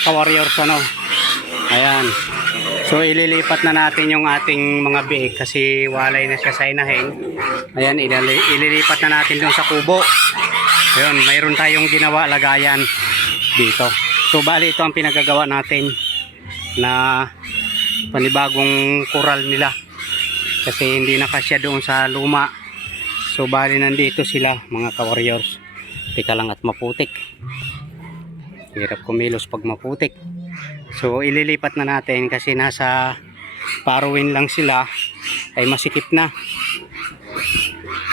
mga ka-warriors, ano. Ayan. So ililipat na natin yung ating mga biik kasi walay na siya sa inahin. Ayan, ililipat na natin doon sa kubo. Ayun, mayroon tayong ginawa lagayan dito. So bali ito ang pinagagawa natin na panibagong kural nila. Kasi hindi na kasya doon sa luma. So bali nandito sila mga ka-warriors. Teka lang at maputik. Hirap kumilos pag maputik. So ililipat na natin kasi nasa paruwin lang sila ay masikip na.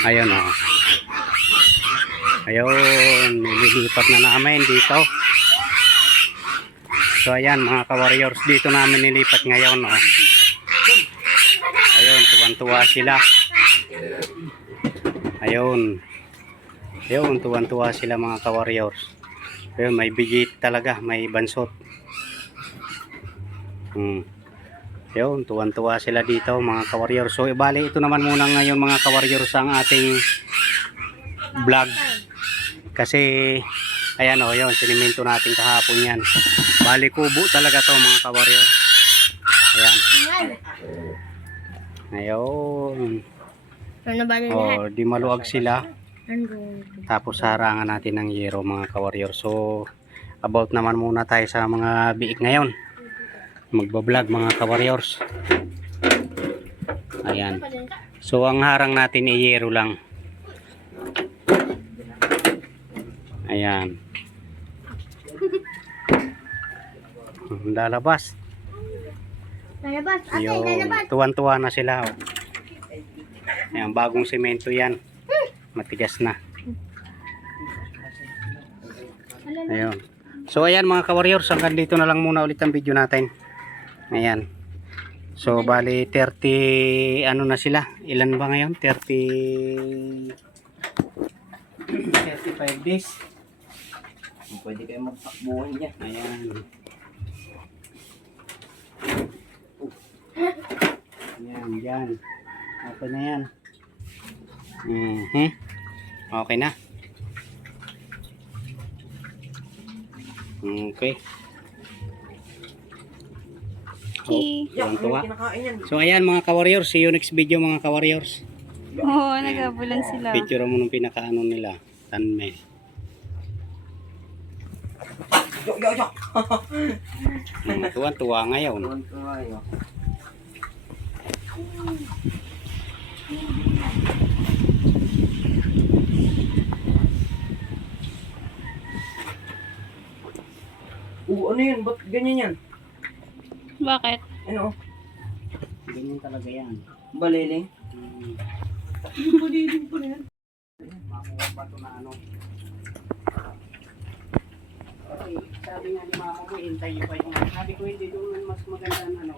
Ayun oh. Ayun, ililipat na namin dito. So ayan mga ka-warriors, dito namin nilipat ngayon oh. Ayun, tuwan-tuwa sila. Ayun. Ayun, tuwan-tuwa sila mga ka-warriors. Ayun, may bigit talaga, may bansot. Ayun, tuwan-tuwa sila dito mga ka-warriors. So ibali ito naman muna ngayon mga ka-warriors ang ating vlog. Kasi ayan o, yun, siniminto natin kahapon yan. Bali kubo talaga to mga ka-warriors. Ayan. Ayun. O, di maluwag sila. Tapos harangan natin ng yero mga ka-warriors. So about naman muna tayo sa mga biik ngayon. Magbablog mga ka-warriors. Ayan. So ang harang natin ay yero lang. Ayan. Lalabas. Tuwan-tuwa na sila. Oh. Ayan, bagong semento yan. Matigas na. Ayun. So ayan mga ka-warriors, hanggang dito na lang muna ulit ang video natin. Ayan. So bali 30 ano na sila? Ilan ba ngayon? 35 days. Pwede kayo magtakbuhan niya. Ayan. Ayan, yan. Okay na yan. Okay na. Okay. Tuwa. So ayan mga ka-warriors, see you next video mga ka-warriors. Oo, nagabulan sila. Picture mo nung pinakaano nila. Tanme. Tuwa-tuwa ngayon. Ano yun? Ba't ganyan yan? Bakit? Ano? Ganyan talaga yan. Baliling? Baliling pa yan. Makuha pa ito na ano. Okay, sabi nga ni mama mo, hintayin pa yung sabi ko hindi doon mas maganda ano.